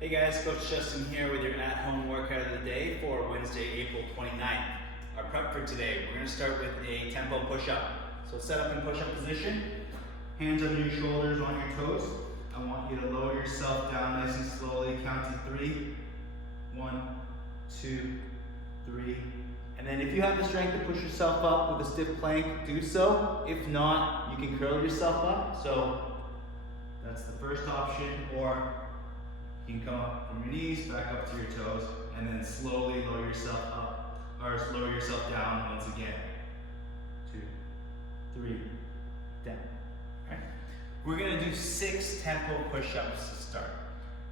Hey guys, Coach Justin here with your at-home workout of the day for Wednesday, April 29th. Our prep for today, we're going to start with a tempo push-up. So set up in push-up position, hands under your shoulders, on your toes. I want you to lower yourself down nice and slowly, count to 3. 1, 2, 3. And then if you have the strength to push yourself up with a stiff plank, do so. If not, you can curl yourself up. So that's the first option, or you can come up from your knees, back up to your toes, and then slowly lower yourself up, or lower yourself down once again. 2, 3, down. All right. We're gonna do 6 tempo push-ups to start.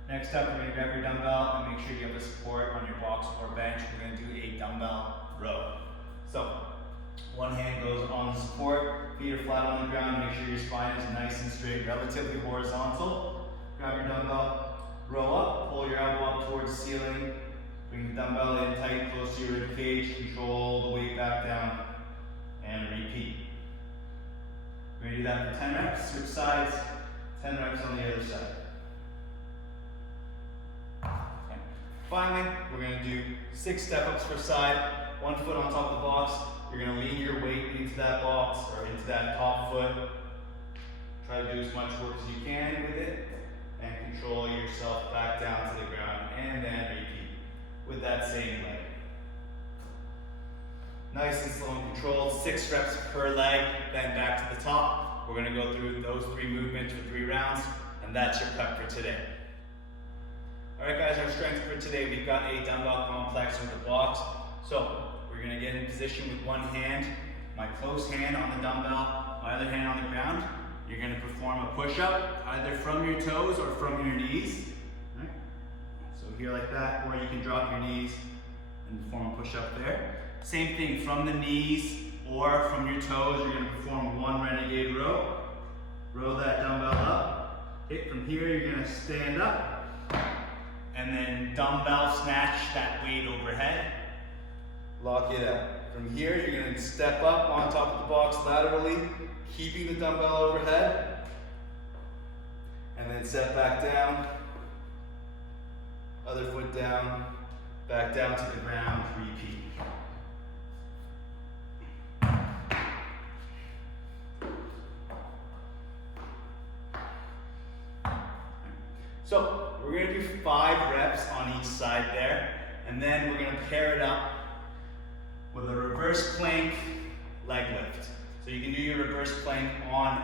Next up, we're gonna grab your dumbbell and make sure you have the support on your box or bench. We're gonna do a dumbbell row. So, one hand goes on the support, feet are flat on the ground, make sure your spine is nice and straight, relatively horizontal. Grab your dumbbell, row up, pull your elbow up towards the ceiling, bring the dumbbell in tight, close to your rib cage, control the weight back down, and repeat. We're gonna do that for 10 reps, switch sides, 10 reps on the other side. Okay. Finally, we're gonna do 6 step-ups per side, 1 foot on top of the box. You're gonna lean your weight into that box, or into that top foot. Try to do as much work as you can with it, and control yourself back down to the ground, and then repeat with that same leg. Nice and slow and controlled, 6 reps per leg, then back to the top. We're gonna go through those 3 movements for 3 rounds, and that's your prep for today. All right guys, our strength for today, we've got a dumbbell complex with a box. So we're gonna get in position with one hand, my close hand on the dumbbell, my other hand on the ground. You're going to perform a push-up, either from your toes or from your knees. Right? So here like that, or you can drop your knees and perform a push-up there. Same thing, from the knees or from your toes, you're going to perform 1 renegade row. Row that dumbbell up. Hit from here, you're going to stand up. And then dumbbell snatch that weight overhead. Lock it up. From here, you're going to step up on top of the box laterally, keeping the dumbbell overhead, and then set back down, other foot down, back down to the ground, repeat. So, we're going to do 5 reps on each side there, and then we're going to pair it up with a reverse plank leg lift. So you can do your reverse plank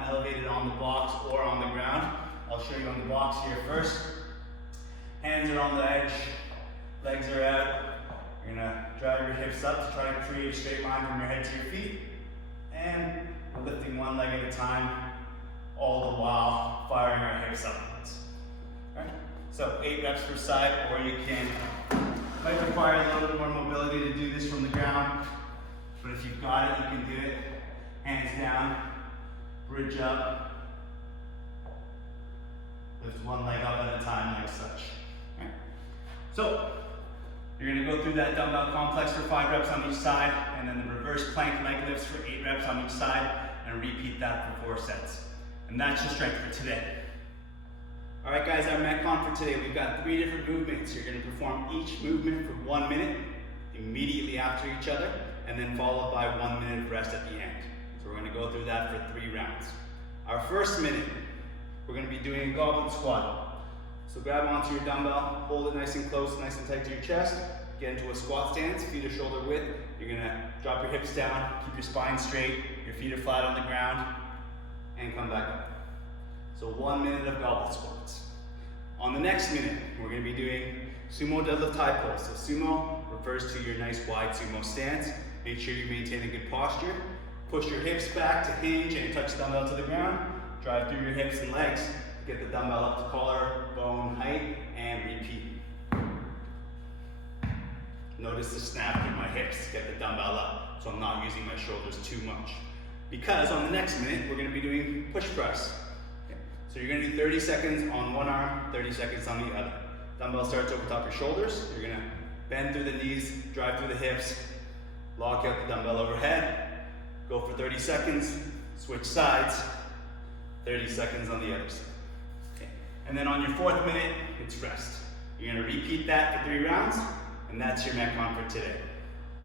elevated on the box or on the ground. I'll show you on the box here first. Hands are on the edge, legs are out. You're gonna drive your hips up to try to create a straight line from your head to your feet. And we're lifting one leg at a time, all the while firing our hips upwards. All right? So 8 reps per side, or you might require a little bit more mobility to do this from the ground, but if you've got it, you can do it. Hands down, bridge up, lift one leg up at a time like such. Right? So, you're going to go through that dumbbell complex for 5 reps on each side, and then the reverse plank leg lifts for 8 reps on each side, and repeat that for 4 sets. And that's your strength for today. Alright guys, our Metcon for today, we've got 3 different movements. You're going to perform each movement for 1 minute, immediately after each other, and then followed by 1 minute of rest at the end. So we're going to go through that for 3 rounds. Our first minute, we're going to be doing a goblet squat. So grab onto your dumbbell, hold it nice and close, nice and tight to your chest, get into a squat stance, feet are shoulder width. You're going to drop your hips down, keep your spine straight, your feet are flat on the ground, and come back up. So 1 minute of goblet squats. On the next minute, we're going to be doing sumo deadlift high pull. So sumo refers to your nice wide sumo stance. Make sure you maintain a good posture. Push your hips back to hinge and touch the dumbbell to the ground. Drive through your hips and legs. Get the dumbbell up to collarbone height and repeat. Notice the snap in my hips. Get the dumbbell up so I'm not using my shoulders too much. Because on the next minute, we're going to be doing push press. Okay. So you're going to do 30 seconds on one arm, 30 seconds on the other. Dumbbell starts over top your shoulders. You're going to bend through the knees, drive through the hips, lock out the dumbbell overhead. Go for 30 seconds, switch sides, 30 seconds on the other side. Okay. And then on your 4th minute, it's rest. You're gonna repeat that for 3 rounds, and that's your Metcon for today.